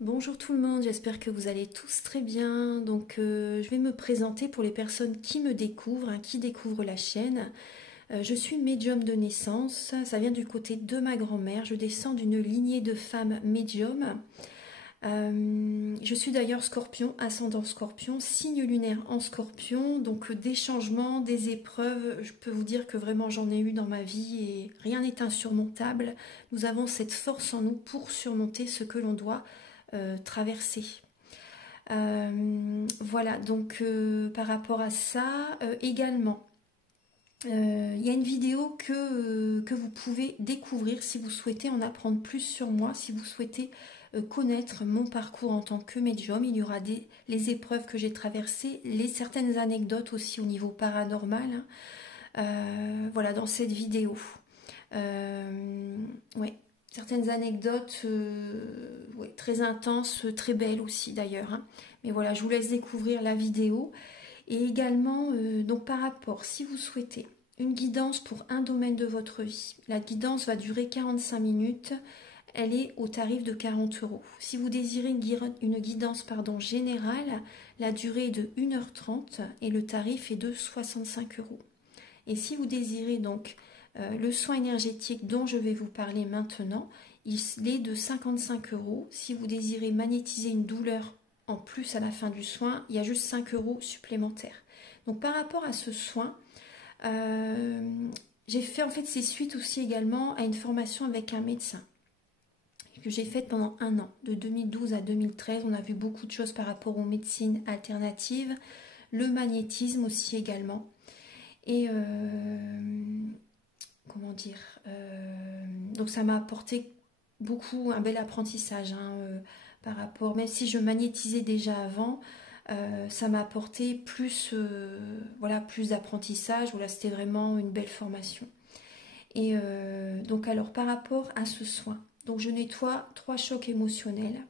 Bonjour tout le monde, j'espère que vous allez tous très bien. Je vais me présenter pour les personnes qui me découvrent, qui découvrent la chaîne. Je suis médium de naissance, ça vient du côté de ma grand-mère. Je descends d'une lignée de femmes médiums. Je suis d'ailleurs scorpion, ascendant scorpion, signe lunaire en scorpion. Donc des changements, des épreuves, je peux vous dire que vraiment j'en ai eu dans ma vie et rien n'est insurmontable. Nous avons cette force en nous pour surmonter ce que l'on doit traverser. Voilà, par rapport à ça, également, il y a une vidéo que vous pouvez découvrir si vous souhaitez en apprendre plus sur moi, si vous souhaitez connaître mon parcours en tant que médium. Il y aura les épreuves que j'ai traversées, certaines anecdotes aussi au niveau paranormal. Voilà, dans cette vidéo. Ouais. Certaines anecdotes ouais, très intenses, très belles aussi d'ailleurs. Mais voilà, je vous laisse découvrir la vidéo. Et également, donc par rapport, si vous souhaitez une guidance pour un domaine de votre vie, la guidance va durer 45 minutes. Elle est au tarif de 40 €. Si vous désirez une guidance générale, la durée est de 1h30 et le tarif est de 65 €. Et si vous désirez donc le soin énergétique dont je vais vous parler maintenant, il est de 55 €. Si vous désirez magnétiser une douleur en plus à la fin du soin, il y a juste 5 € supplémentaires. Donc par rapport à ce soin, j'ai fait en fait c'est suite aussi également à une formation avec un médecin que j'ai faite pendant un an, de 2012 à 2013. On a vu beaucoup de choses par rapport aux médecines alternatives, le magnétisme aussi également. Et comment dire, donc ça m'a apporté beaucoup, un bel apprentissage par rapport, même si je magnétisais déjà avant, ça m'a apporté plus, voilà, plus d'apprentissage. Voilà, c'était vraiment une belle formation. Et donc alors par rapport à ce soin, donc je nettoie 3 chocs émotionnels.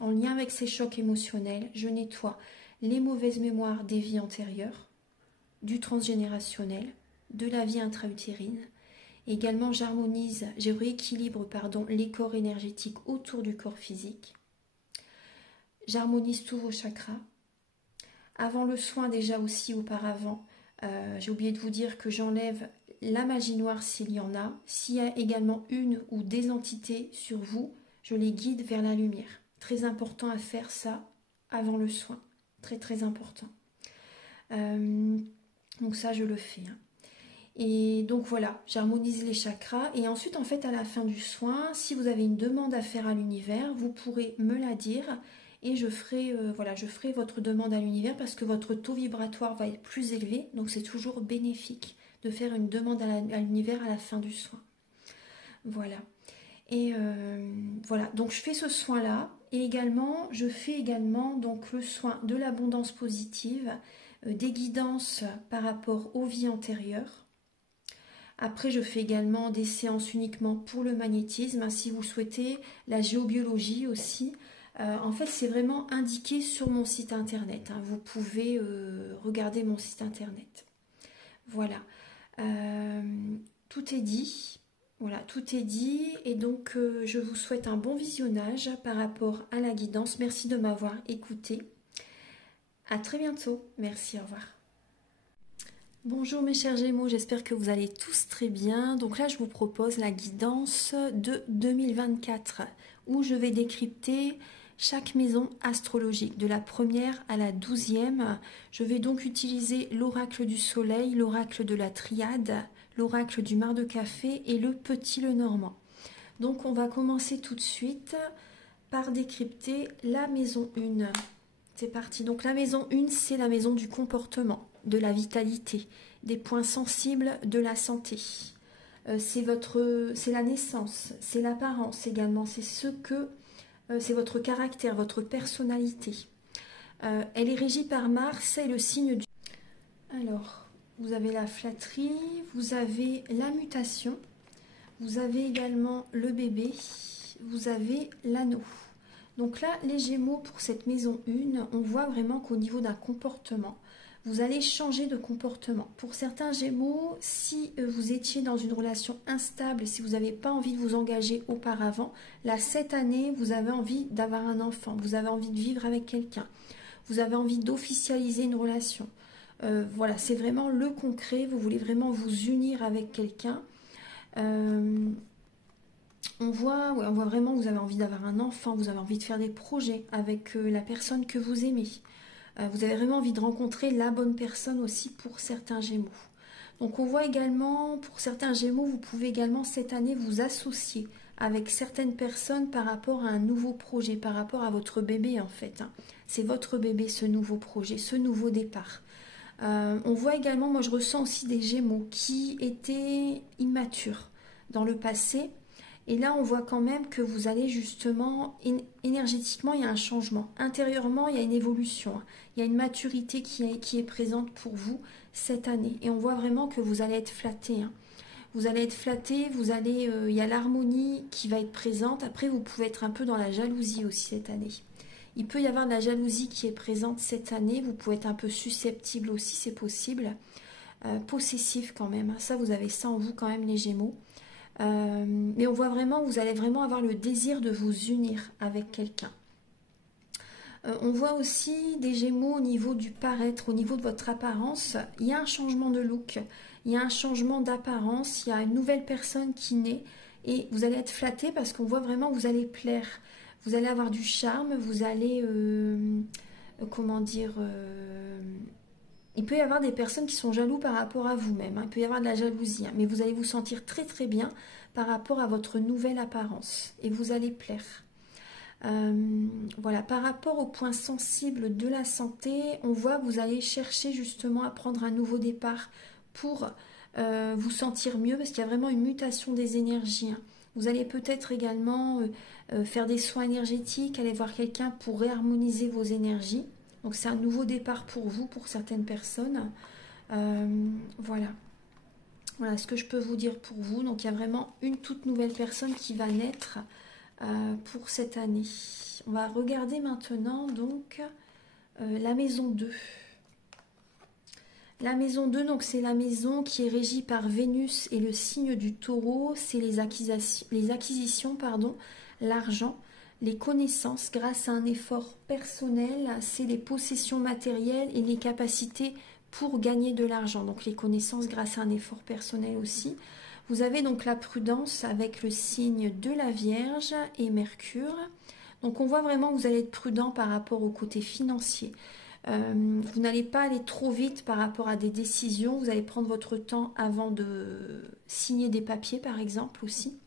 En lien avec ces chocs émotionnels, je nettoie les mauvaises mémoires des vies antérieures, du transgénérationnel, de la vie intra-utérine. Également, je rééquilibre les corps énergétiques autour du corps physique. J'harmonise tous vos chakras. Avant le soin, déjà aussi auparavant, j'ai oublié de vous dire que j'enlève la magie noire s'il y en a. S'il y a également une ou des entités sur vous, je les guide vers la lumière. Très important à faire ça avant le soin. Très très important. Donc ça, je le fais. Et donc voilà, j'harmonise les chakras. Et ensuite, en fait, à la fin du soin, si vous avez une demande à faire à l'univers, vous pourrez me la dire. Et je ferai votre demande à l'univers parce que votre taux vibratoire va être plus élevé. Donc c'est toujours bénéfique de faire une demande à l'univers à la fin du soin. Voilà. Et voilà, donc je fais ce soin-là. Et également, je fais également donc le soin de l'abondance positive, des guidances par rapport aux vies antérieures. Après, je fais également des séances uniquement pour le magnétisme, si vous souhaitez, la géobiologie aussi. En fait, c'est vraiment indiqué sur mon site internet. Vous pouvez regarder mon site internet. Voilà. Tout est dit. Voilà, tout est dit. Et donc, je vous souhaite un bon visionnage par rapport à la guidance. Merci de m'avoir écouté. À très bientôt. Merci, au revoir. Bonjour mes chers Gémeaux, j'espère que vous allez tous très bien. Donc là, je vous propose la guidance de 2024 où je vais décrypter chaque maison astrologique, de la première à la 12e. Je vais donc utiliser l'oracle du soleil, l'oracle de la triade, l'oracle du mar de café et le petit Lenormand. Donc on va commencer tout de suite par décrypter la maison 1. C'est parti. Donc la maison 1, c'est la maison du comportement, de la vitalité, des points sensibles de la santé. C'est la naissance, c'est l'apparence également, c'est votre caractère, votre personnalité. Elle est régie par Mars et le signe du... Alors, vous avez la flatterie, vous avez la mutation, vous avez également le bébé, vous avez l'anneau. Donc là, les Gémeaux, pour cette maison 1, on voit vraiment qu'au niveau d'un comportement, vous allez changer de comportement. Pour certains Gémeaux, si vous étiez dans une relation instable, si vous n'avez pas envie de vous engager auparavant, là, cette année, vous avez envie d'avoir un enfant, vous avez envie de vivre avec quelqu'un, vous avez envie d'officialiser une relation. Voilà, c'est vraiment le concret, vous voulez vraiment vous unir avec quelqu'un. On voit vraiment que vous avez envie d'avoir un enfant, vous avez envie de faire des projets avec la personne que vous aimez. Vous avez vraiment envie de rencontrer la bonne personne aussi pour certains Gémeaux. Donc on voit également, pour certains Gémeaux, vous pouvez également cette année vous associer avec certaines personnes par rapport à un nouveau projet, par rapport à votre bébé en fait. C'est votre bébé, ce nouveau projet, ce nouveau départ. On voit également, moi je ressens aussi des Gémeaux qui étaient immatures dans le passé. Et là, on voit quand même que vous allez justement, énergétiquement, il y a un changement. Intérieurement, il y a une évolution. Il y a une maturité qui est présente pour vous cette année. Et on voit vraiment que vous allez être flatté. Vous allez être flatté, il y a l'harmonie qui va être présente. Après, vous pouvez être un peu dans la jalousie aussi cette année. Il peut y avoir de la jalousie qui est présente cette année. Vous pouvez être un peu susceptible aussi, c'est possible. Possessif quand même. Ça, vous avez ça en vous quand même, les Gémeaux. Mais on voit vraiment, vous allez vraiment avoir le désir de vous unir avec quelqu'un. On voit aussi des Gémeaux au niveau du paraître, au niveau de votre apparence. Il y a un changement de look, il y a un changement d'apparence, il y a une nouvelle personne qui naît et vous allez être flatté parce qu'on voit vraiment que vous allez plaire. Vous allez avoir du charme, vous allez, comment dire... il peut y avoir des personnes qui sont jaloux par rapport à vous-même. Il peut y avoir de la jalousie. Mais vous allez vous sentir très très bien par rapport à votre nouvelle apparence. Et vous allez plaire. Voilà. Par rapport aux points sensibles de la santé, on voit que vous allez chercher justement à prendre un nouveau départ pour vous sentir mieux. Parce qu'il y a vraiment une mutation des énergies. Vous allez peut-être également faire des soins énergétiques, aller voir quelqu'un pour réharmoniser vos énergies. Donc c'est un nouveau départ pour vous, pour certaines personnes. Voilà. Voilà ce que je peux vous dire pour vous. Donc il y a vraiment une toute nouvelle personne qui va naître pour cette année. On va regarder maintenant donc la maison 2. La maison 2, donc c'est la maison qui est régie par Vénus et le signe du Taureau. C'est les acquisitions, l'argent. Les connaissances grâce à un effort personnel, c'est les possessions matérielles et les capacités pour gagner de l'argent. Donc les connaissances grâce à un effort personnel aussi. Vous avez donc la prudence avec le signe de la Vierge et Mercure. Donc on voit vraiment que vous allez être prudent par rapport au côté financier. Vous n'allez pas aller trop vite par rapport à des décisions. Vous allez prendre votre temps avant de signer des papiers par exemple aussi.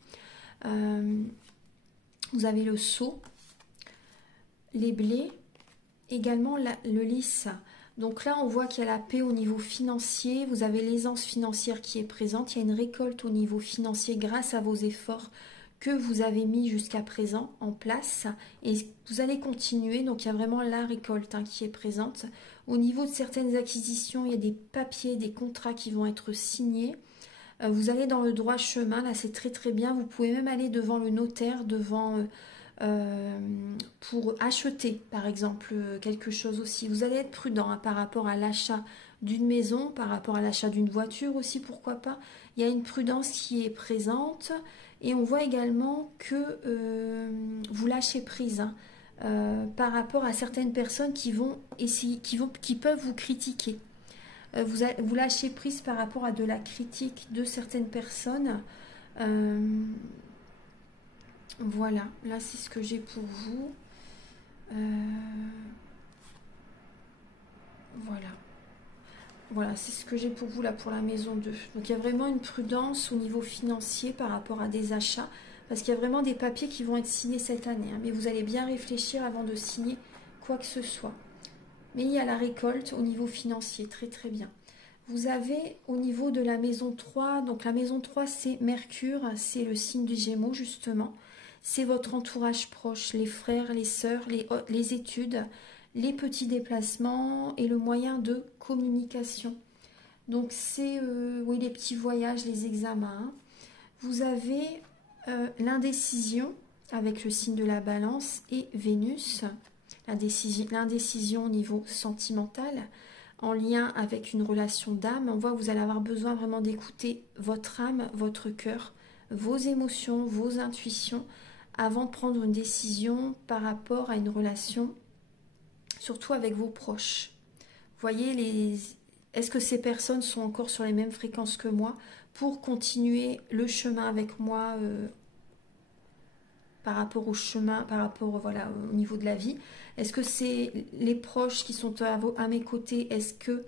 Vous avez le sceau, les blés, également le lys. Donc là, on voit qu'il y a la paix au niveau financier. Vous avez l'aisance financière qui est présente. Il y a une récolte au niveau financier grâce à vos efforts que vous avez mis jusqu'à présent en place. Et vous allez continuer. Donc il y a vraiment la récolte qui est présente. Au niveau de certaines acquisitions, il y a des papiers, des contrats qui vont être signés. Vous allez dans le droit chemin, là c'est très très bien. Vous pouvez même aller devant le notaire, pour acheter par exemple quelque chose aussi. Vous allez être prudent par rapport à l'achat d'une maison, par rapport à l'achat d'une voiture aussi, pourquoi pas. Il y a une prudence qui est présente et on voit également que vous lâchez prise par rapport à certaines personnes qui peuvent vous critiquer. Vous lâchez prise par rapport à de la critique de certaines personnes. Voilà, là c'est ce que j'ai pour vous. Voilà, c'est ce que j'ai pour vous là pour la maison 2. Donc il y a vraiment une prudence au niveau financier par rapport à des achats. Parce qu'il y a vraiment des papiers qui vont être signés cette année. Mais vous allez bien réfléchir avant de signer quoi que ce soit. Mais il y a la récolte au niveau financier, très très bien. Vous avez au niveau de la maison 3, donc la maison 3 c'est Mercure, c'est le signe du Gémeaux justement. C'est votre entourage proche, les frères, les sœurs, les études, les petits déplacements et le moyen de communication. Donc c'est oui, les petits voyages, les examens. Vous avez l'indécision avec le signe de la Balance et Vénus. L'indécision au niveau sentimental. en lien avec une relation d'âme. On voit que vous allez avoir besoin vraiment d'écouter votre âme, votre cœur, vos émotions, vos intuitions, avant de prendre une décision par rapport à une relation, surtout avec vos proches. Voyez, est-ce que ces personnes sont encore sur les mêmes fréquences que moi pour continuer le chemin avec moi par rapport au chemin, par rapport voilà, au niveau de la vie? Est-ce que c'est les proches qui sont à mes côtés? Est-ce que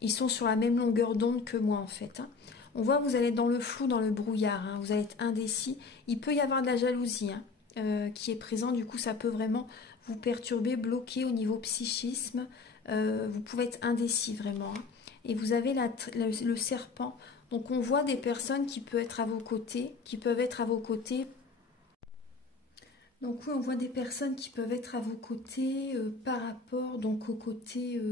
ils sont sur la même longueur d'onde que moi en fait, hein? On voit que vous allez être dans le flou, dans le brouillard, hein. Vous allez être indécis. Il peut y avoir de la jalousie, hein, qui est présent. Du coup, ça peut vraiment vous perturber, bloquer au niveau psychisme. Vous pouvez être indécis vraiment, hein. Et vous avez le serpent. Donc on voit des personnes qui peuvent être à vos côtés, Donc oui, on voit des personnes qui peuvent être à vos côtés par rapport donc au côté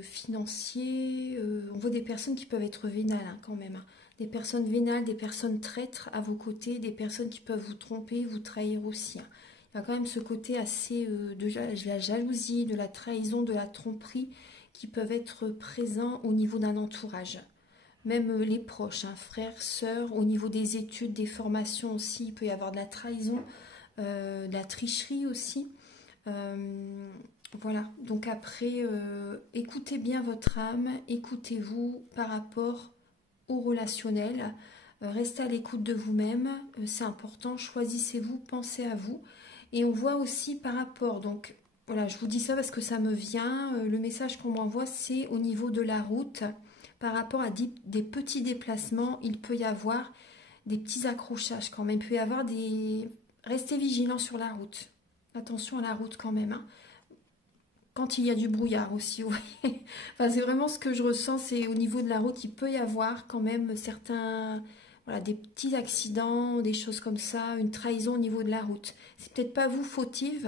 financier. On voit des personnes qui peuvent être vénales, hein, quand même, hein. Des personnes vénales, des personnes traîtres à vos côtés, des personnes qui peuvent vous tromper, vous trahir aussi, hein. Il y a quand même ce côté assez de la jalousie, de la trahison, de la tromperie qui peuvent être présents au niveau d'un entourage. Même les proches, hein, frères, sœurs, au niveau des études, des formations aussi, il peut y avoir de la trahison, de la tricherie aussi. Voilà, donc après, écoutez bien votre âme, écoutez-vous par rapport au relationnel, restez à l'écoute de vous-même, c'est important, choisissez-vous, pensez à vous. Et on voit aussi par rapport, donc voilà, je vous dis ça parce que ça me vient, le message qu'on m'envoie, c'est au niveau de la route, par rapport à des petits déplacements, il peut y avoir des petits accrochages quand même, il peut y avoir des... Restez vigilants sur la route, attention à la route quand même, hein. Quand il y a du brouillard aussi, vous voyez. Enfin, c'est vraiment ce que je ressens, c'est au niveau de la route, il peut y avoir quand même certains, voilà, des petits accidents, des choses comme ça, une trahison au niveau de la route. C'est peut-être pas vous fautif,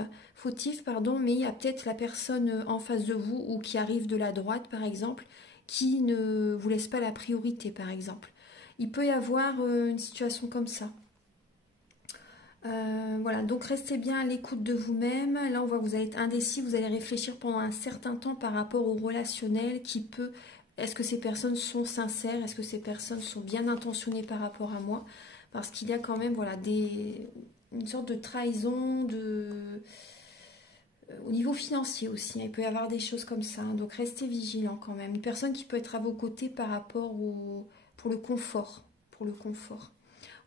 pardon, mais il y a peut-être la personne en face de vous ou qui arrive de la droite, par exemple, qui ne vous laisse pas la priorité, par exemple. Il peut y avoir une situation comme ça. Voilà, donc restez bien à l'écoute de vous-même. Là, on voit que vous allez être indécis, vous allez réfléchir pendant un certain temps par rapport au relationnel qui peut... Est-ce que ces personnes sont sincères? Est-ce que ces personnes sont bien intentionnées par rapport à moi? Parce qu'il y a quand même voilà, une sorte de trahison au niveau financier aussi, hein. Il peut y avoir des choses comme ça, hein. Donc restez vigilants quand même. Une personne qui peut être à vos côtés par rapport pour le confort. Pour le confort.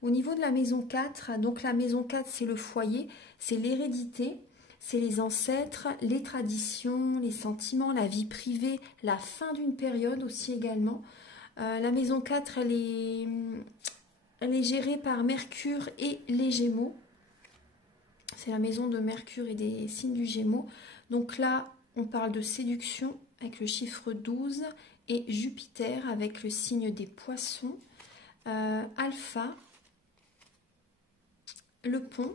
Au niveau de la maison 4, donc la maison 4, c'est le foyer, c'est l'hérédité, c'est les ancêtres, les traditions, les sentiments, la vie privée, la fin d'une période aussi également. La maison 4, elle est gérée par Mercure et les Gémeaux. C'est la maison de Mercure et des signes du Gémeaux. Donc là, on parle de séduction avec le chiffre 12 et Jupiter avec le signe des Poissons. Alpha, le pont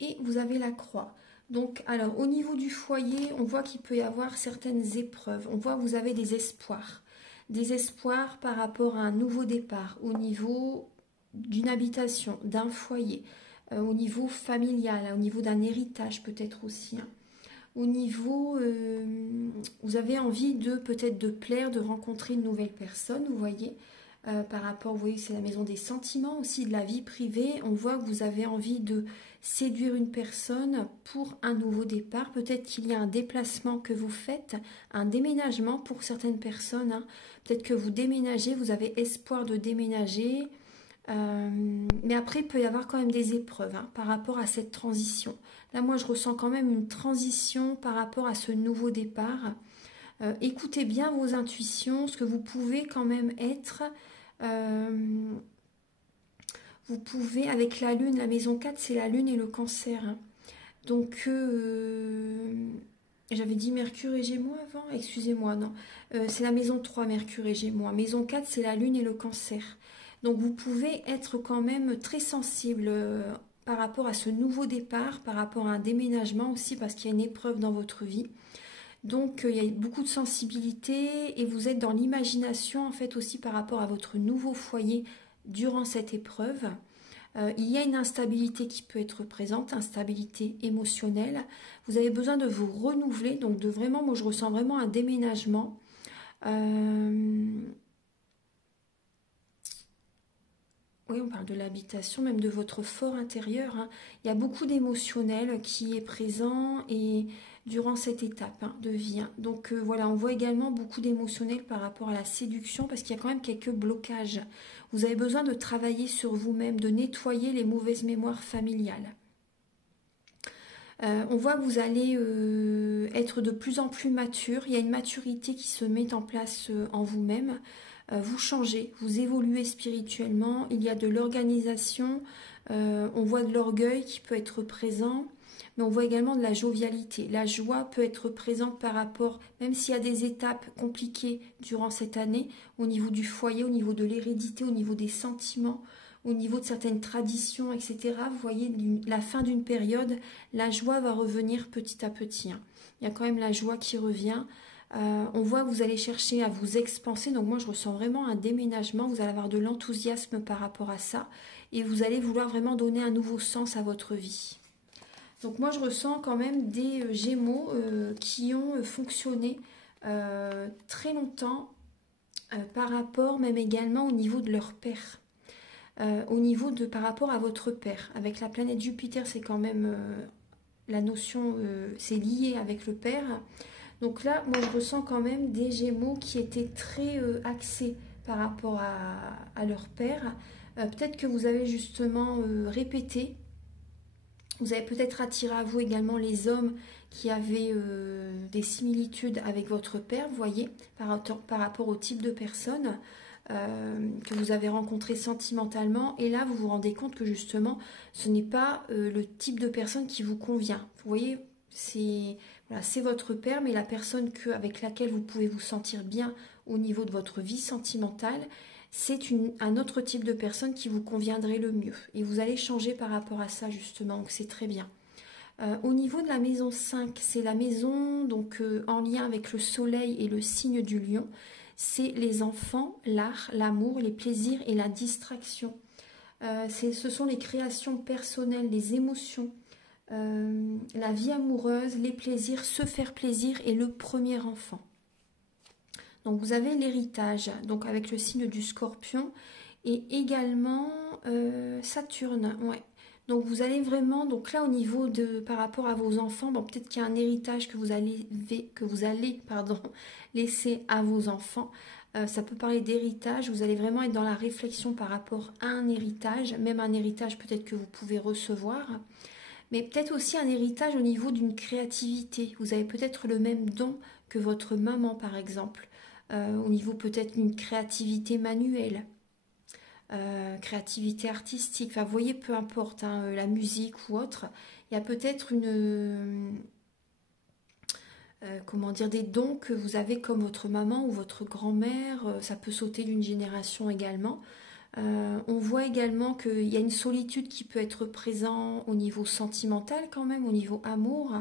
et vous avez la croix. Donc, alors, au niveau du foyer, on voit qu'il peut y avoir certaines épreuves. On voit que vous avez des espoirs. Des espoirs par rapport à un nouveau départ, au niveau d'une habitation, d'un foyer, au niveau familial, au niveau d'un héritage peut-être aussi, hein. Au niveau, vous avez envie de peut-être de plaire, de rencontrer une nouvelle personne, vous voyez. Par rapport, vous voyez, c'est la maison des sentiments, aussi de la vie privée. On voit que vous avez envie de séduire une personne pour un nouveau départ. Peut-être qu'il y a un déplacement que vous faites, un déménagement pour certaines personnes, hein. Peut-être que vous déménagez, vous avez espoir de déménager. Mais après, il peut y avoir quand même des épreuves, hein, par rapport à cette transition. Là, moi, je ressens quand même une transition par rapport à ce nouveau départ. Écoutez bien vos intuitions, ce que vous pouvez quand même être... vous pouvez, avec la lune, la maison 4, c'est la lune et le cancer, hein. Donc, j'avais dit Mercure et Gémeaux avant, excusez-moi, non. C'est la maison 3, Mercure et Gémeaux. Maison 4, c'est la lune et le cancer. Donc, vous pouvez être quand même très sensible par rapport à ce nouveau départ, par rapport à un déménagement aussi, parce qu'il y a une épreuve dans votre vie. Donc, il y a beaucoup de sensibilité et vous êtes dans l'imagination, en fait, aussi par rapport à votre nouveau foyer durant cette épreuve. Il y a une instabilité qui peut être présente, instabilité émotionnelle. Vous avez besoin de vous renouveler, donc de vraiment, moi je ressens vraiment un déménagement. Oui, on parle de l'habitation, même de votre fort intérieur, hein. Il y a beaucoup d'émotionnel qui est présent et durant cette étape, hein, de vie, hein. Donc voilà, on voit également beaucoup d'émotionnel par rapport à la séduction parce qu'il y a quand même quelques blocages. Vous avez besoin de travailler sur vous-même, de nettoyer les mauvaises mémoires familiales. On voit que vous allez être de plus en plus mature. Il y a une maturité qui se met en place en vous-même. Vous changez, vous évoluez spirituellement. Il y a de l'organisation. On voit de l'orgueil qui peut être présent. Mais on voit également de la jovialité. La joie peut être présente par rapport, même s'il y a des étapes compliquées durant cette année, au niveau du foyer, au niveau de l'hérédité, au niveau des sentiments, au niveau de certaines traditions, etc. Vous voyez, la fin d'une période, la joie va revenir petit à petit, hein. Il y a quand même la joie qui revient. On voit que vous allez chercher à vous expanser. Donc moi, je ressens vraiment un déménagement. Vous allez avoir de l'enthousiasme par rapport à ça. Et vous allez vouloir vraiment donner un nouveau sens à votre vie. Donc moi, je ressens quand même des Gémeaux qui ont fonctionné très longtemps par rapport même également au niveau de leur père. Au niveau de par rapport à votre père. Avec la planète Jupiter, c'est quand même la notion, c'est lié avec le père. Donc là, moi je ressens quand même des Gémeaux qui étaient très axés par rapport à leur père. Peut-être que vous avez justement répété. Vous avez peut-être attiré à vous également les hommes qui avaient des similitudes avec votre père, vous voyez, par rapport au type de personne que vous avez rencontré sentimentalement. Et là, vous vous rendez compte que justement, ce n'est pas le type de personne qui vous convient. Vous voyez, c'est voilà, c'est votre père, mais la personne avec laquelle vous pouvez vous sentir bien au niveau de votre vie sentimentale, c'est un autre type de personne qui vous conviendrait le mieux. Et vous allez changer par rapport à ça, justement, donc c'est très bien. Au niveau de la maison 5, c'est la maison donc en lien avec le soleil et le signe du lion. C'est les enfants, l'art, l'amour, les plaisirs et la distraction. Ce sont les créations personnelles, les émotions, la vie amoureuse, les plaisirs, se faire plaisir et le premier enfant. Donc vous avez l'héritage, donc avec le signe du scorpion et également Saturne, ouais. Donc vous allez vraiment, donc là au niveau de, par rapport à vos enfants, bon peut-être qu'il y a un héritage que vous allez laisser à vos enfants. Ça peut parler d'héritage, vous allez vraiment être dans la réflexion par rapport à un héritage, même un héritage peut-être que vous pouvez recevoir, mais peut-être aussi un héritage au niveau d'une créativité. Vous avez peut-être le même don que votre maman par exemple, au niveau peut-être d'une créativité manuelle. Créativité artistique, enfin vous voyez, peu importe, hein, la musique ou autre, il y a peut-être comment dire, des dons que vous avez comme votre maman ou votre grand-mère, ça peut sauter d'une génération également. On voit également qu'il y a une solitude qui peut être présente au niveau sentimental quand même, au niveau amour,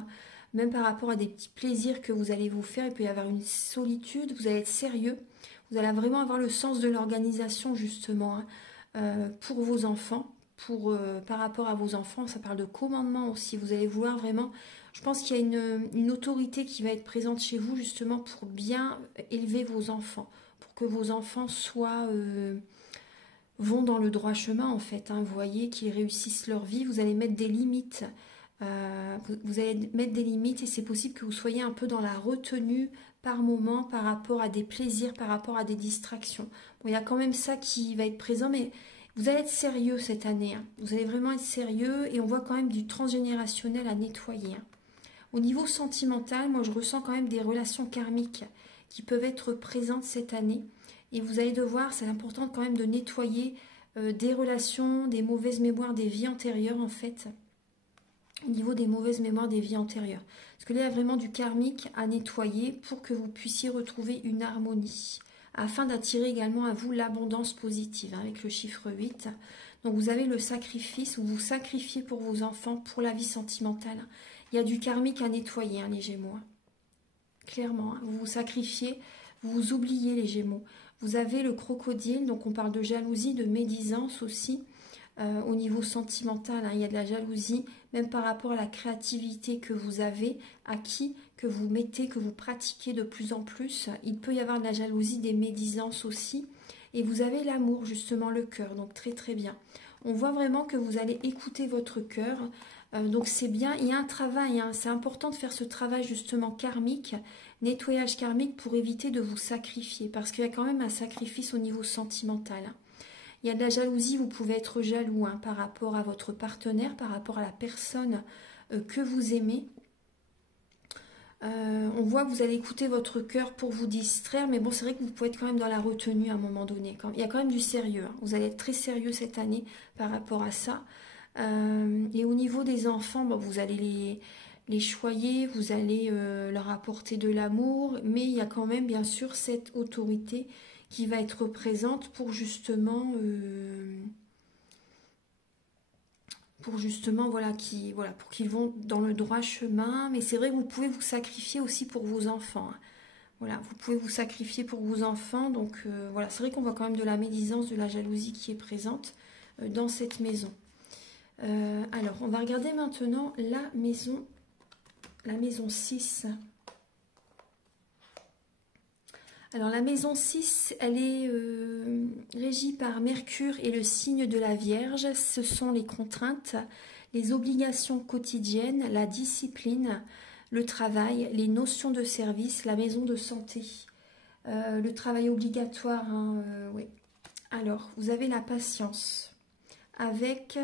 même par rapport à des petits plaisirs que vous allez vous faire, il peut y avoir une solitude, vous allez être sérieux. Vous allez vraiment avoir le sens de l'organisation justement, hein, pour vos enfants, par rapport à vos enfants. Ça parle de commandement aussi. Vous allez vouloir vraiment... Je pense qu'il y a une autorité qui va être présente chez vous justement pour bien élever vos enfants. Pour que vos enfants vont dans le droit chemin en fait, hein. Vous voyez, qu'ils réussissent leur vie. Vous allez mettre des limites. Vous allez mettre des limites et c'est possible que vous soyez un peu dans la retenue par moment par rapport à des plaisirs, par rapport à des distractions. Bon, il y a quand même ça qui va être présent, mais vous allez être sérieux cette année, hein. Vous allez vraiment être sérieux et on voit quand même du transgénérationnel à nettoyer, hein. Au niveau sentimental, moi je ressens quand même des relations karmiques qui peuvent être présentes cette année. Et vous allez devoir, c'est important quand même de nettoyer des relations, des mauvaises mémoires des vies antérieures en fait. Au niveau des mauvaises mémoires des vies antérieures. Parce que là, il y a vraiment du karmique à nettoyer pour que vous puissiez retrouver une harmonie, afin d'attirer également à vous l'abondance positive, hein, avec le chiffre 8. Donc vous avez le sacrifice, où vous sacrifiez pour vos enfants, pour la vie sentimentale. Il y a du karmique à nettoyer, hein, les Gémeaux. Clairement, hein, vous vous sacrifiez, vous vous oubliez les Gémeaux. Vous avez le crocodile, donc on parle de jalousie, de médisance aussi. au niveau sentimental, hein, il y a de la jalousie, même par rapport à la créativité que vous avez acquis, que vous mettez, que vous pratiquez de plus en plus. Il peut y avoir de la jalousie, des médisances aussi. Et vous avez l'amour, justement, le cœur, donc très très bien. On voit vraiment que vous allez écouter votre cœur, donc c'est bien. Il y a un travail, hein, c'est important de faire ce travail justement karmique, nettoyage karmique pour éviter de vous sacrifier, parce qu'il y a quand même un sacrifice au niveau sentimental. Il y a de la jalousie, vous pouvez être jaloux hein, par rapport à votre partenaire, par rapport à la personne que vous aimez. On voit que vous allez écouter votre cœur pour vous distraire, mais bon, c'est vrai que vous pouvez être quand même dans la retenue à un moment donné. Il y a quand même du sérieux, hein. Vous allez être très sérieux cette année par rapport à ça. Et au niveau des enfants, bon, vous allez les choyer, vous allez leur apporter de l'amour, mais il y a quand même bien sûr cette autorité qui va être présente pour justement voilà, pour qu'ils vont dans le droit chemin. Mais c'est vrai que vous pouvez vous sacrifier aussi pour vos enfants, hein. Voilà, vous pouvez vous sacrifier pour vos enfants. Donc voilà, c'est vrai qu'on voit quand même de la médisance, de la jalousie qui est présente dans cette maison. Alors, on va regarder maintenant la maison 6. Alors, la maison 6, elle est régie par Mercure et le signe de la Vierge. Ce sont les contraintes, les obligations quotidiennes, la discipline, le travail, les notions de service, la maison de santé. Le travail obligatoire, hein, oui. Alors, vous avez la patience. Avec,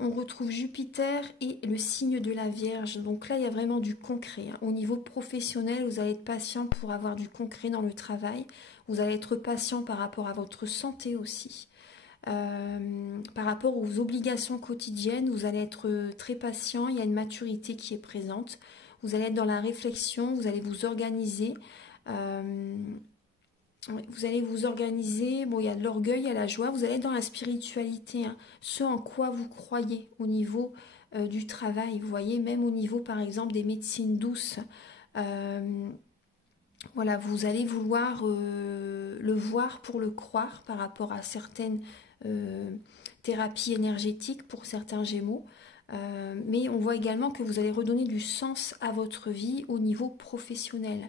on retrouve Jupiter et le signe de la Vierge. Donc là, il y a vraiment du concret, hein. Au niveau professionnel, vous allez être patient pour avoir du concret dans le travail. Vous allez être patient par rapport à votre santé aussi. Par rapport aux obligations quotidiennes, vous allez être très patient. Il y a une maturité qui est présente. Vous allez être dans la réflexion, vous allez vous organiser. Vous allez vous organiser, bon, il y a de l'orgueil, il y a la joie, vous allez être dans la spiritualité, hein, ce en quoi vous croyez au niveau du travail, vous voyez, même au niveau par exemple des médecines douces, voilà, vous allez vouloir le voir pour le croire par rapport à certaines thérapies énergétiques pour certains Gémeaux. Mais on voit également que vous allez redonner du sens à votre vie au niveau professionnel,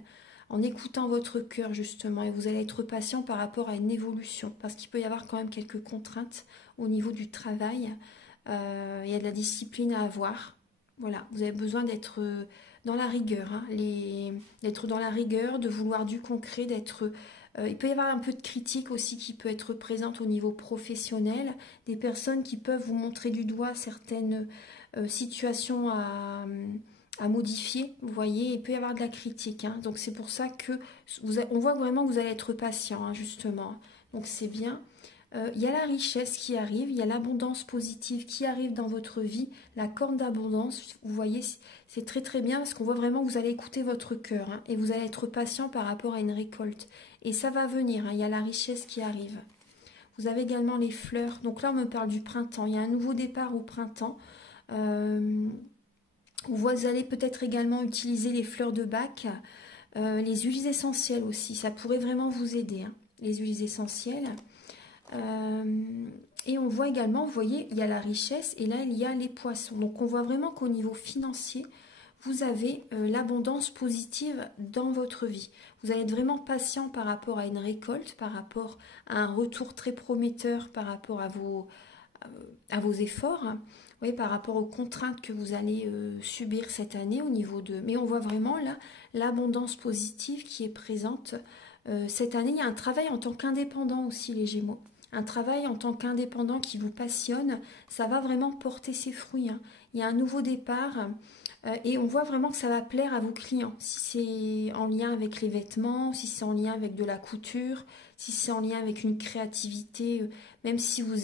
en écoutant votre cœur justement, et vous allez être patient par rapport à une évolution, parce qu'il peut y avoir quand même quelques contraintes au niveau du travail. Il y a de la discipline à avoir. Voilà, vous avez besoin d'être dans la rigueur, hein, d'être dans la rigueur, de vouloir du concret, il peut y avoir un peu de critique aussi qui peut être présente au niveau professionnel, des personnes qui peuvent vous montrer du doigt certaines situations à modifier, vous voyez, il peut y avoir de la critique, hein. Donc c'est pour ça que on voit vraiment que vous allez être patient, hein, justement. Donc c'est bien. Il y a la richesse qui arrive, il y a l'abondance positive qui arrive dans votre vie, la corne d'abondance, vous voyez, c'est très très bien parce qu'on voit vraiment que vous allez écouter votre cœur, hein, et vous allez être patient par rapport à une récolte. Et ça va venir, hein, il y a la richesse qui arrive. Vous avez également les fleurs, donc là on me parle du printemps, il y a un nouveau départ au printemps. Vous allez peut-être également utiliser les fleurs de Bach, les huiles essentielles aussi, ça pourrait vraiment vous aider, hein, les huiles essentielles. Et on voit également, vous voyez, il y a la richesse et là il y a les poissons. Donc on voit vraiment qu'au niveau financier, vous avez l'abondance positive dans votre vie. Vous allez être vraiment patient par rapport à une récolte, par rapport à un retour très prometteur, par rapport à vos efforts, hein. Vous voyez, par rapport aux contraintes que vous allez subir cette année au niveau de... Mais on voit vraiment là l'abondance positive qui est présente. Cette année, il y a un travail en tant qu'indépendant aussi, les Gémeaux. Un travail en tant qu'indépendant qui vous passionne, ça va vraiment porter ses fruits, hein. Il y a un nouveau départ et on voit vraiment que ça va plaire à vos clients. Si c'est en lien avec les vêtements, si c'est en lien avec de la couture, si c'est en lien avec une créativité, même si vous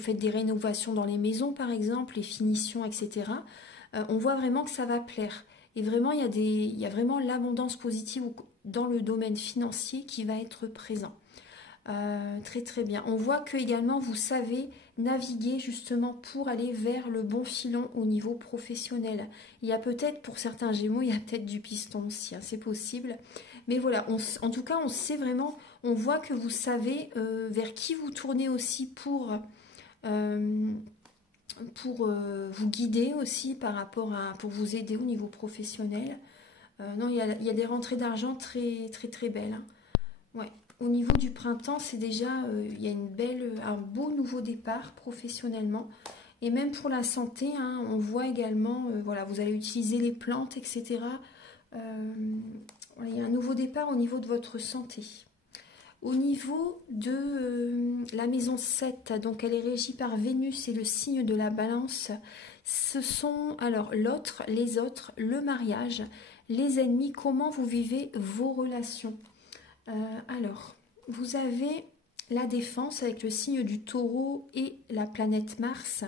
faites des rénovations dans les maisons par exemple, les finitions, etc. On voit vraiment que ça va plaire. Et vraiment, il y a vraiment l'abondance positive dans le domaine financier qui va être présent. Très très bien. On voit que également vous savez naviguer justement pour aller vers le bon filon au niveau professionnel. Il y a peut-être pour certains Gémeaux, il y a peut-être du piston aussi, hein, c'est possible. Mais voilà, en tout cas, on sait vraiment, on voit que vous savez vers qui vous tournez aussi pour pour vous guider aussi par rapport à, pour vous aider au niveau professionnel. Non, il y a des rentrées d'argent très très très belles. Hein. Ouais. Au niveau du printemps, c'est déjà, il y a un beau nouveau départ professionnellement. Et même pour la santé, hein, on voit également, voilà, vous allez utiliser les plantes, etc. Voilà, il y a un nouveau départ au niveau de votre santé. Au niveau de la maison 7, donc elle est régie par Vénus et le signe de la balance. Ce sont alors l'autre, les autres, le mariage, les ennemis, comment vous vivez vos relations. Alors, vous avez la défense avec le signe du taureau et la planète Mars.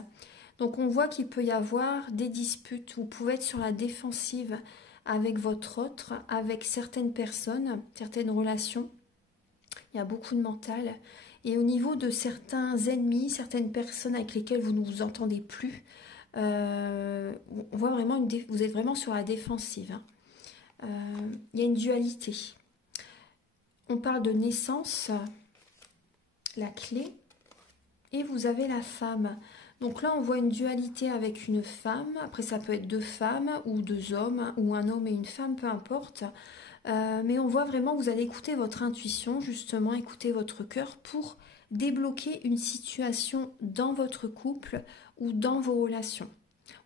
Donc on voit qu'il peut y avoir des disputes, vous pouvez être sur la défensive avec votre autre, avec certaines personnes, certaines relations. Il y a beaucoup de mental. Et au niveau de certains ennemis, certaines personnes avec lesquelles vous ne vous entendez plus, on voit vraiment vous êtes vraiment sur la défensive. Hein. Il y a une dualité. On parle de naissance, la clé, et vous avez la femme. Donc là, on voit une dualité avec une femme. Après, ça peut être deux femmes ou deux hommes, ou un homme et une femme, peu importe. Mais on voit vraiment, vous allez écouter votre intuition, justement, écouter votre cœur pour débloquer une situation dans votre couple ou dans vos relations.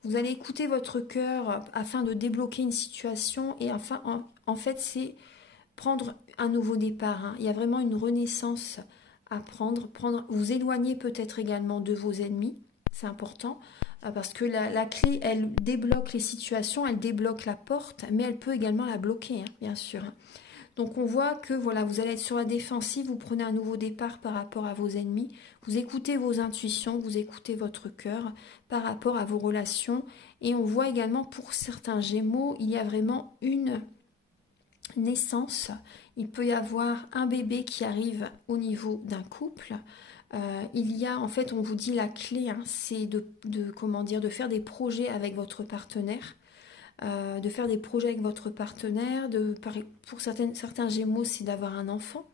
Vous allez écouter votre cœur afin de débloquer une situation et enfin, en fait, c'est prendre un nouveau départ. Hein. Il y a vraiment une renaissance à prendre. Vous éloigner peut-être également de vos ennemis, c'est important. Parce que la clé, elle débloque les situations, elle débloque la porte, mais elle peut également la bloquer, hein, bien sûr. Donc on voit que voilà, vous allez être sur la défensive, vous prenez un nouveau départ par rapport à vos ennemis, vous écoutez vos intuitions, vous écoutez votre cœur par rapport à vos relations. Et on voit également pour certains Gémeaux, il y a vraiment une naissance. Il peut y avoir un bébé qui arrive au niveau d'un couple. Il y a, en fait, on vous dit la clé, hein, c'est comment dire, de faire des projets avec votre partenaire. De faire des projets avec votre partenaire. Pour certains Gémeaux, c'est d'avoir un enfant.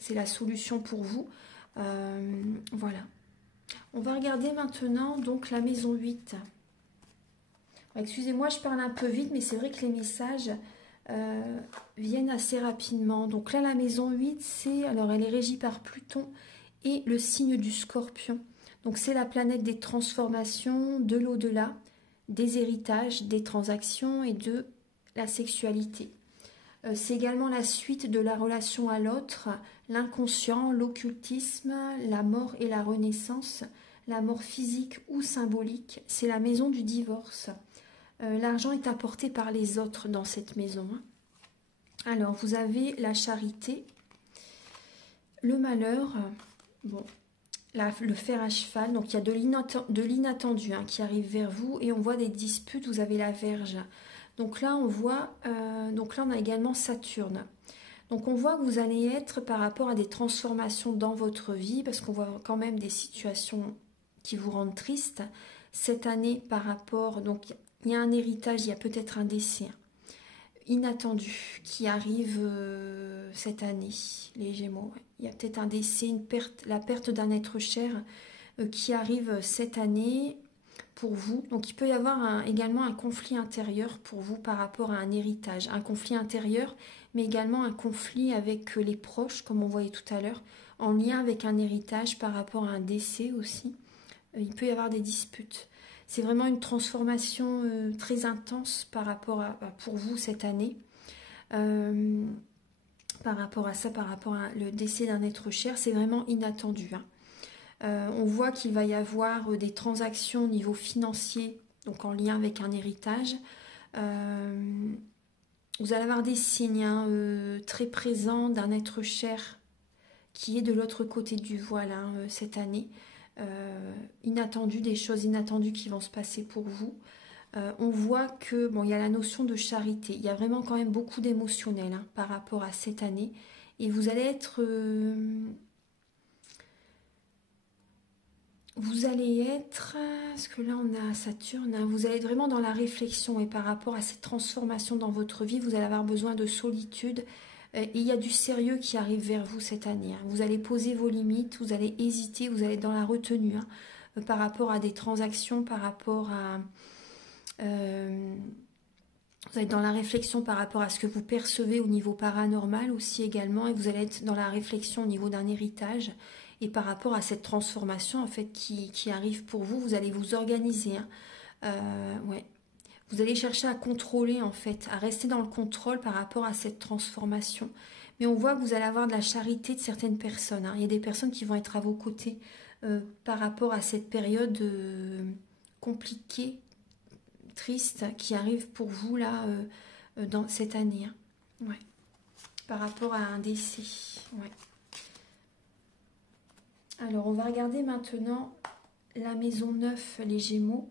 C'est la solution pour vous. Voilà. On va regarder maintenant donc la maison 8. Excusez-moi, je parle un peu vite, mais c'est vrai que les messages viennent assez rapidement. Donc là, la maison 8, alors elle est régie par Pluton et le signe du Scorpion. Donc c'est la planète des transformations, de l'au-delà, des héritages, des transactions et de la sexualité. C'est également la suite de la relation à l'autre, l'inconscient, l'occultisme, la mort et la renaissance, la mort physique ou symbolique. C'est la maison du divorce. L'argent est apporté par les autres dans cette maison. Alors, vous avez la charité, le malheur, bon, le fer à cheval, donc il y a de l'inattendu hein, qui arrive vers vous et on voit des disputes, vous avez la Vierge. Donc là, on a également Saturne. Donc on voit que vous allez être par rapport à des transformations dans votre vie, parce qu'on voit quand même des situations qui vous rendent triste cette année par rapport, donc il y a un héritage, il y a peut-être un décès inattendu qui arrive cette année, les Gémeaux. Ouais. Il y a peut-être un décès, la perte d'un être cher qui arrive cette année pour vous. Donc il peut y avoir également un conflit intérieur pour vous par rapport à un héritage. Un conflit intérieur, mais également un conflit avec les proches, comme on voyait tout à l'heure, en lien avec un héritage par rapport à un décès aussi. Il peut y avoir des disputes. C'est vraiment une transformation très intense par rapport pour vous cette année. Par rapport à ça, par rapport à le décès d'un être cher, c'est vraiment inattendu. Hein. On voit qu'il va y avoir des transactions au niveau financier, donc en lien avec un héritage. Vous allez avoir des signes hein, très présents d'un être cher qui est de l'autre côté du voile hein, cette année. Inattendu, des choses inattendues qui vont se passer pour vous. On voit que il y a la notion de charité. Il y a vraiment quand même beaucoup d'émotionnel hein, par rapport à cette année. Et vous allez être... parce que là on a Saturne, hein, vous allez être vraiment dans la réflexion et par rapport à cette transformation dans votre vie, vous allez avoir besoin de solitude. Et il y a du sérieux qui arrive vers vous cette année. Hein. Vous allez poser vos limites, vous allez hésiter, vous allez être dans la retenue. Hein. par rapport à des transactions, par rapport à... vous êtes dans la réflexion par rapport à ce que vous percevez au niveau paranormal aussi également, et vous allez être dans la réflexion au niveau d'un héritage, et par rapport à cette transformation en fait qui arrive pour vous, vous allez vous organiser. Hein. Ouais. Vous allez chercher à contrôler en fait, à rester dans le contrôle par rapport à cette transformation. Mais on voit que vous allez avoir de la charité de certaines personnes. Hein. Il y a des personnes qui vont être à vos côtés par rapport à cette période compliquée, triste, qui arrive pour vous là dans cette année. Hein. Ouais. Par rapport à un décès. Ouais. Alors on va regarder maintenant la maison 9, les Gémeaux.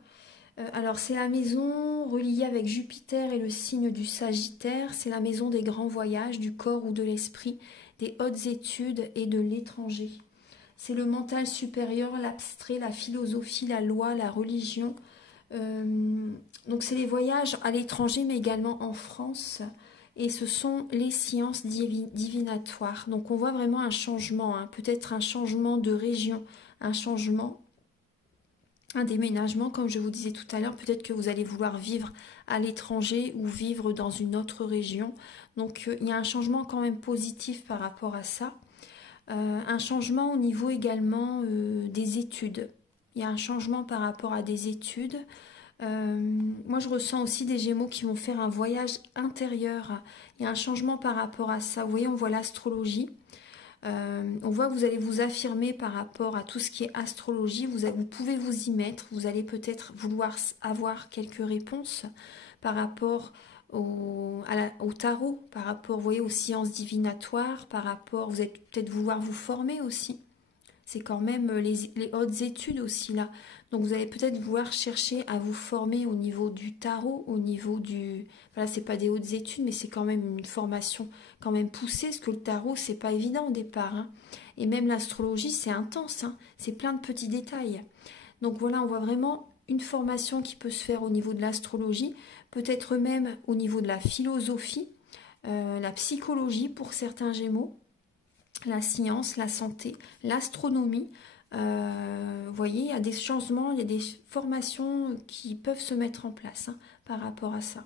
Alors c'est la maison reliée avec Jupiter et le signe du Sagittaire, c'est la maison des grands voyages, du corps ou de l'esprit, des hautes études et de l'étranger. C'est le mental supérieur, l'abstrait, la philosophie, la loi, la religion. Donc c'est les voyages à l'étranger mais également en France, et ce sont les sciences divinatoires. Donc on voit vraiment un changement, hein, peut-être un changement de région, un changement, un déménagement, comme je vous disais tout à l'heure. Peut-être que vous allez vouloir vivre à l'étranger ou vivre dans une autre région. Donc il y a un changement quand même positif par rapport à ça. Un changement au niveau également des études. Il y a un changement par rapport à des études. Moi je ressens aussi des Gémeaux qui vont faire un voyage intérieur. Il y a un changement par rapport à ça. Vous voyez, on voit l'astrologie. On voit que vous allez vous affirmer par rapport à tout ce qui est astrologie. Vous pouvez vous y mettre. Vous allez peut-être vouloir avoir quelques réponses par rapport au tarot, par rapport, vous voyez, aux sciences divinatoires, par rapport, vous allez peut-être vouloir vous former aussi. C'est quand même les hautes études aussi là. Donc vous allez peut-être vouloir chercher à vous former au niveau du tarot, au niveau du... Voilà, c'est pas des hautes études, mais c'est quand même une formation quand même poussée, parce que le tarot, c'est pas évident au départ. Hein. Et même l'astrologie, c'est intense, hein. C'est plein de petits détails. Donc voilà, on voit vraiment une formation qui peut se faire au niveau de l'astrologie, peut-être même au niveau de la philosophie, la psychologie pour certains Gémeaux, la science, la santé, l'astronomie. Vous voyez, il y a des changements, il y a des formations qui peuvent se mettre en place hein, par rapport à ça.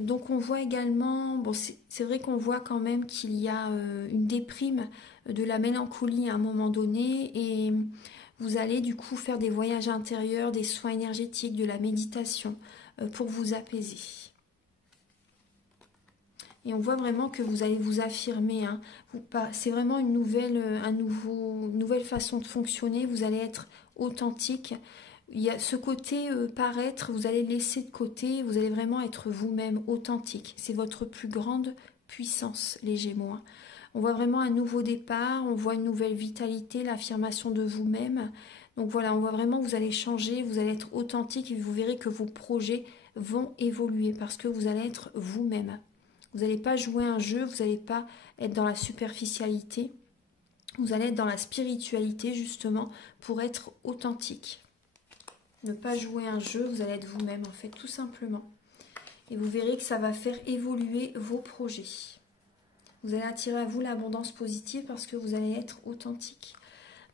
Donc on voit également, bon c'est vrai qu'on voit quand même qu'il y a une déprime, de la mélancolie à un moment donné, et vous allez du coup faire des voyages intérieurs, des soins énergétiques, de la méditation pour vous apaiser. Et on voit vraiment que vous allez vous affirmer. Hein. C'est vraiment une nouvelle façon de fonctionner. Vous allez être authentique. Il y a ce côté paraître, vous allez laisser de côté. Vous allez vraiment être vous-même authentique. C'est votre plus grande puissance, les Gémeaux. Hein. On voit vraiment un nouveau départ. On voit une nouvelle vitalité, l'affirmation de vous-même. Donc voilà, on voit vraiment que vous allez changer. Vous allez être authentique et vous verrez que vos projets vont évoluer parce que vous allez être vous-même. Vous n'allez pas jouer un jeu, vous n'allez pas être dans la superficialité, vous allez être dans la spiritualité justement pour être authentique. Ne pas jouer un jeu, vous allez être vous-même en fait, tout simplement. Et vous verrez que ça va faire évoluer vos projets. Vous allez attirer à vous l'abondance positive parce que vous allez être authentique.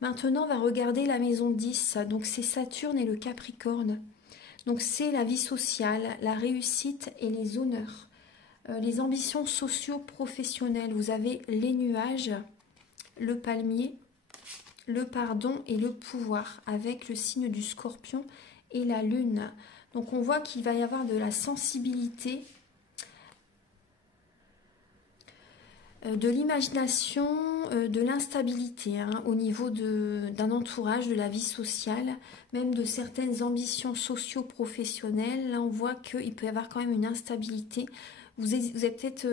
Maintenant, on va regarder la maison 10, donc c'est Saturne et le Capricorne. Donc c'est la vie sociale, la réussite et les honneurs. Les ambitions socio-professionnelles, vous avez les nuages, le palmier, le pardon et le pouvoir, avec le signe du Scorpion et la lune. Donc on voit qu'il va y avoir de la sensibilité, de l'imagination, de l'instabilité hein, au niveau d'un entourage, de la vie sociale, même de certaines ambitions socio-professionnelles. Là on voit qu'il peut y avoir quand même une instabilité. Vous avez peut-être...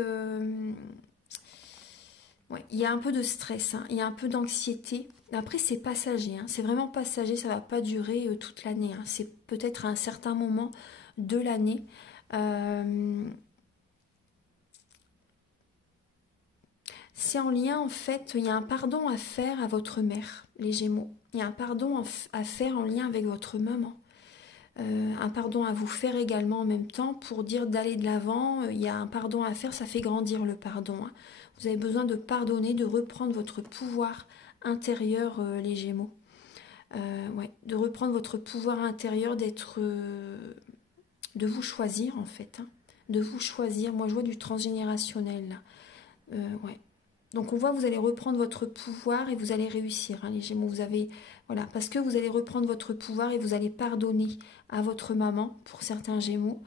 ouais, il y a un peu de stress, hein, il y a un peu d'anxiété. Après, c'est passager, hein, c'est vraiment passager, ça ne va pas durer toute l'année. Hein, c'est peut-être à un certain moment de l'année. C'est en lien, en fait, il y a un pardon à faire à votre mère, les Gémeaux. Il y a un pardon à faire en lien avec votre maman. Un pardon à vous faire également en même temps pour dire d'aller de l'avant. Il y a un pardon à faire, ça fait grandir le pardon. Hein. Vous avez besoin de pardonner, de reprendre votre pouvoir intérieur, les Gémeaux. Ouais, de reprendre votre pouvoir intérieur, de vous choisir en fait, hein, de vous choisir. Moi je vois du transgénérationnel là. Ouais. Donc on voit que vous allez reprendre votre pouvoir et vous allez réussir, hein, les Gémeaux. Vous avez, voilà, parce que vous allez reprendre votre pouvoir et vous allez pardonner à votre maman pour certains Gémeaux.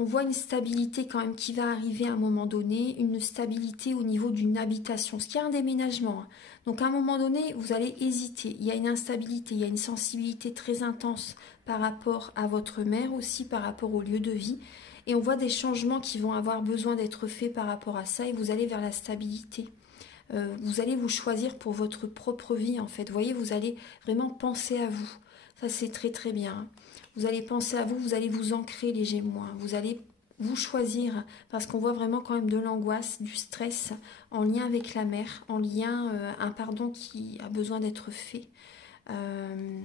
On voit une stabilité quand même qui va arriver à un moment donné, une stabilité au niveau d'une habitation, ce qui est un déménagement, hein. Donc à un moment donné, vous allez hésiter, il y a une instabilité, il y a une sensibilité très intense par rapport à votre mère aussi, par rapport au lieu de vie. Et on voit des changements qui vont avoir besoin d'être faits par rapport à ça et vous allez vers la stabilité. Vous allez vous choisir pour votre propre vie en fait. Vous voyez, vous allez vraiment penser à vous. Ça c'est très très bien. Vous allez penser à vous, vous allez vous ancrer les Gémeaux. Vous allez vous choisir parce qu'on voit vraiment quand même de l'angoisse, du stress en lien avec la mère, en lien un pardon qui a besoin d'être fait. Euh,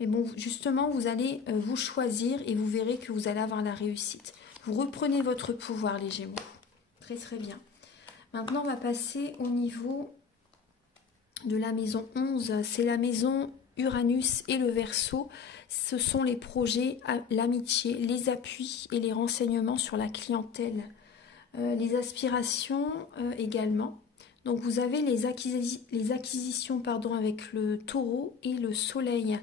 mais bon, justement, vous allez vous choisir et vous verrez que vous allez avoir la réussite. Vous reprenez votre pouvoir les Gémeaux. Très très bien. Maintenant, on va passer au niveau de la maison 11. C'est la maison Uranus et le Verseau. Ce sont les projets, l'amitié, les appuis et les renseignements sur la clientèle. Les aspirations également. Donc vous avez les acquisitions avec le Taureau et le Soleil.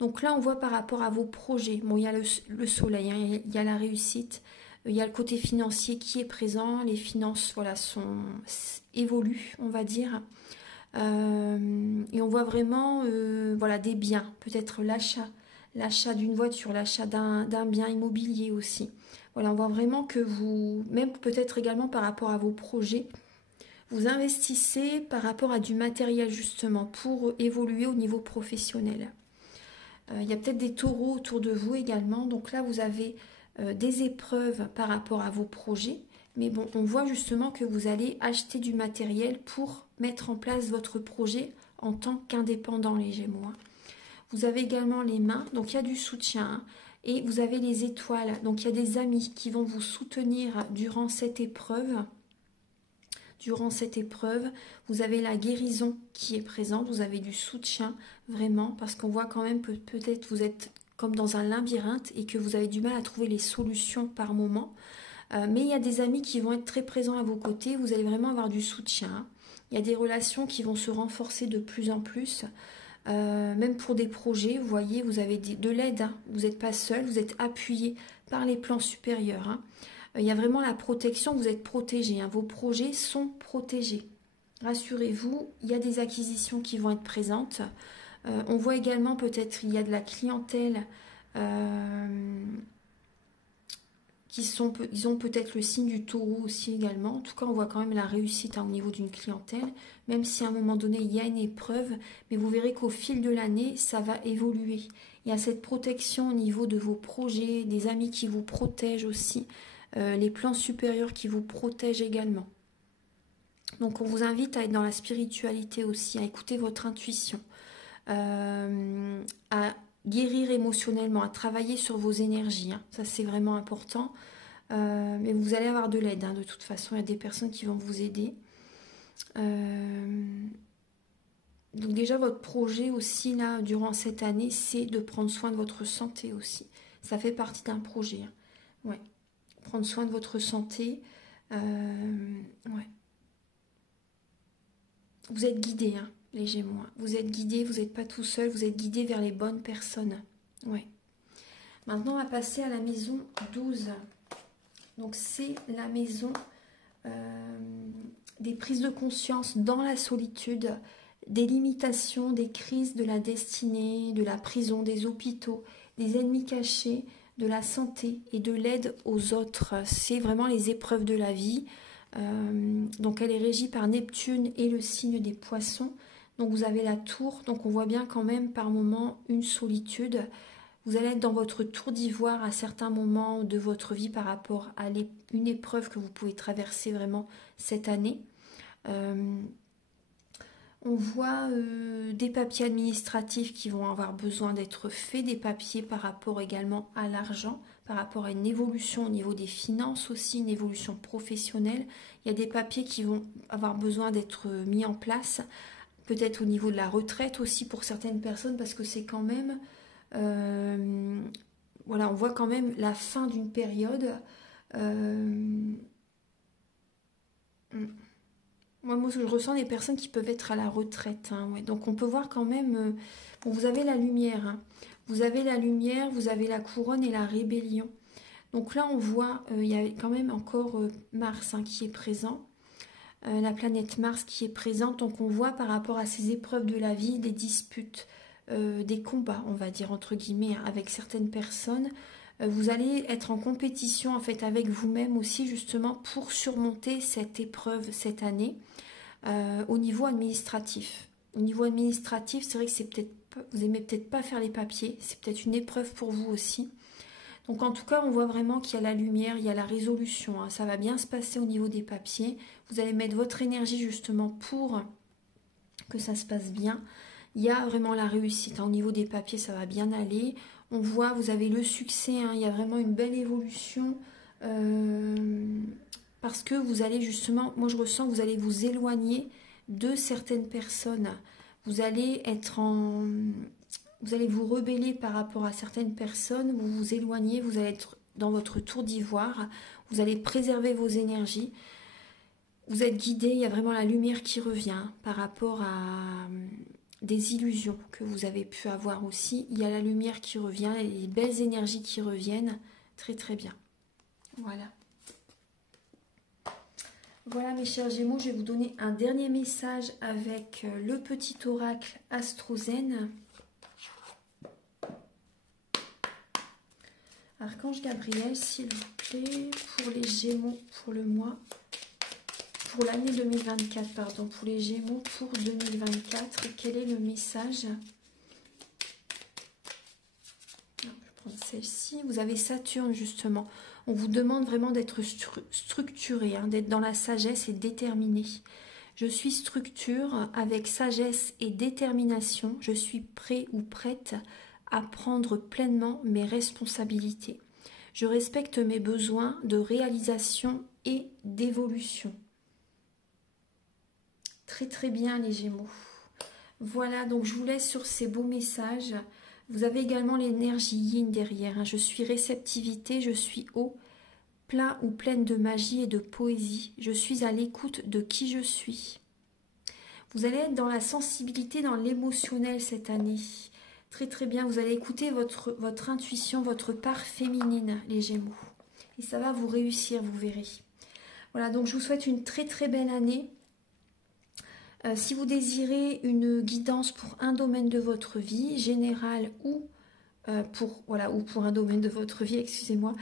Donc là, on voit par rapport à vos projets. Bon, il y a le Soleil, hein, il y a la réussite. Il y a le côté financier qui est présent. Les finances, voilà, évoluent, on va dire. Et on voit vraiment voilà, des biens, peut-être l'achat d'une voiture, l'achat d'un bien immobilier aussi. Voilà, on voit vraiment que vous, même peut-être également par rapport à vos projets, vous investissez par rapport à du matériel justement pour évoluer au niveau professionnel. Il y a peut-être des taureaux autour de vous également, donc là vous avez des épreuves par rapport à vos projets. Mais bon, on voit justement que vous allez acheter du matériel pour mettre en place votre projet en tant qu'indépendant, les Gémeaux. Vous avez également les mains, donc il y a du soutien. Hein, et vous avez les étoiles, donc il y a des amis qui vont vous soutenir durant cette épreuve. Durant cette épreuve, vous avez la guérison qui est présente, vous avez du soutien, vraiment, parce qu'on voit quand même que peut-être vous êtes comme dans un labyrinthe et que vous avez du mal à trouver les solutions par moment. Mais il y a des amis qui vont être très présents à vos côtés, vous allez vraiment avoir du soutien. Il y a des relations qui vont se renforcer de plus en plus. Même pour des projets, vous voyez, vous avez de l'aide, hein. Vous n'êtes pas seul, vous êtes appuyé par les plans supérieurs. Hein. Il y a vraiment la protection, vous êtes protégé, hein. Vos projets sont protégés. Rassurez-vous, il y a des acquisitions qui vont être présentes. On voit également peut-être il y a de la clientèle ils ont peut-être le signe du taureau aussi également. En tout cas, on voit quand même la réussite au niveau d'une clientèle, même si à un moment donné, il y a une épreuve, mais vous verrez qu'au fil de l'année, ça va évoluer. Il y a cette protection au niveau de vos projets, des amis qui vous protègent aussi, les plans supérieurs qui vous protègent également. Donc on vous invite à être dans la spiritualité aussi, à écouter votre intuition, à guérir émotionnellement, à travailler sur vos énergies. Hein. Ça, c'est vraiment important. Mais vous allez avoir de l'aide, hein, de toute façon. Il y a des personnes qui vont vous aider. Donc déjà, votre projet aussi, là, durant cette année, c'est de prendre soin de votre santé aussi. Ça fait partie d'un projet. Hein. Ouais. Prendre soin de votre santé. Ouais. Vous êtes guidés, hein, les Gémeaux. Hein. Vous êtes guidés, vous n'êtes pas tout seul, vous êtes guidés vers les bonnes personnes. Ouais. Maintenant, on va passer à la maison 12. Donc, c'est la maison des prises de conscience dans la solitude, des limitations, des crises de la destinée, de la prison, des hôpitaux, des ennemis cachés, de la santé et de l'aide aux autres. C'est vraiment les épreuves de la vie. Donc elle est régie par Neptune et le signe des poissons. Donc vous avez la tour, donc on voit bien quand même par moments une solitude. Vous allez être dans votre tour d'ivoire à certains moments de votre vie par rapport à une épreuve que vous pouvez traverser vraiment cette année. On voit des papiers administratifs qui vont avoir besoin d'être faits, des papiers par rapport également à l'argent, par rapport à une évolution au niveau des finances aussi, une évolution professionnelle. Il y a des papiers qui vont avoir besoin d'être mis en place, peut-être au niveau de la retraite aussi pour certaines personnes, parce que c'est quand même, voilà, on voit quand même la fin d'une période. Moi, je ressens des personnes qui peuvent être à la retraite, hein, ouais. Donc on peut voir quand même, bon, vous avez la lumière, hein. Vous avez la lumière, vous avez la couronne et la rébellion. Donc là, on voit, il y a quand même encore Mars, hein, qui est présent, la planète Mars qui est présente. Donc on voit par rapport à ces épreuves de la vie, des disputes, des combats, on va dire entre guillemets, hein, avec certaines personnes. Vous allez être en compétition en fait avec vous-même aussi justement pour surmonter cette épreuve cette année au niveau administratif. Au niveau administratif, c'est vrai que c'est peut-être vous aimez peut-être pas faire les papiers, c'est peut-être une épreuve pour vous aussi. Donc en tout cas, on voit vraiment qu'il y a la lumière, il y a la résolution, hein. Ça va bien se passer au niveau des papiers. Vous allez mettre votre énergie justement pour que ça se passe bien. Il y a vraiment la réussite, hein. Au niveau des papiers, ça va bien aller. On voit, vous avez le succès, hein. Il y a vraiment une belle évolution. Parce que vous allez justement, moi je ressens que vous allez vous éloigner de certaines personnes. Vous allez être en... Vous allez vous rebeller par rapport à certaines personnes, vous vous éloignez, vous allez être dans votre tour d'ivoire, vous allez préserver vos énergies. Vous êtes guidé, il y a vraiment la lumière qui revient par rapport à des illusions que vous avez pu avoir aussi. Il y a la lumière qui revient, les belles énergies qui reviennent. Très très bien. Voilà. Voilà mes chers Gémeaux, je vais vous donner un dernier message avec le petit oracle Astrozen. Archange Gabriel, s'il vous plaît, pour les Gémeaux, pour le mois, pour l'année 2024, pardon, pour les Gémeaux, pour 2024, quel est le message? Je vais prendre celle-ci. Vous avez Saturne, justement. On vous demande vraiment d'être structuré, hein, d'être dans la sagesse et déterminé. Je suis structure avec sagesse et détermination. Je suis prêt ou prête à prendre pleinement mes responsabilités. Je respecte mes besoins de réalisation et d'évolution. Très très bien les Gémeaux. Voilà, donc je vous laisse sur ces beaux messages. Vous avez également l'énergie yin derrière, hein. Je suis réceptivité, je suis eau, plein ou pleine de magie et de poésie. Je suis à l'écoute de qui je suis. Vous allez être dans la sensibilité, dans l'émotionnel cette année. Très très bien, vous allez écouter votre intuition, votre part féminine, les Gémeaux. Et ça va vous réussir, vous verrez. Voilà, donc je vous souhaite une très très belle année. Si vous désirez une guidance pour un domaine de votre vie, général ou pour un domaine de votre vie, excusez-moi,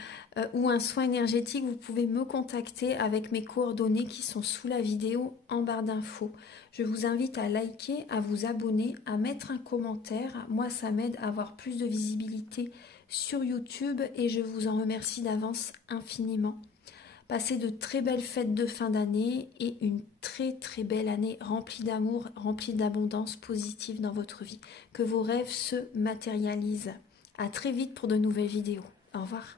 ou un soin énergétique, vous pouvez me contacter avec mes coordonnées qui sont sous la vidéo en barre d'infos. Je vous invite à liker, à vous abonner, à mettre un commentaire. Moi, ça m'aide à avoir plus de visibilité sur YouTube et je vous en remercie d'avance infiniment. Passez de très belles fêtes de fin d'année et une très très belle année remplie d'amour, remplie d'abondance positive dans votre vie. Que vos rêves se matérialisent. À très vite pour de nouvelles vidéos. Au revoir.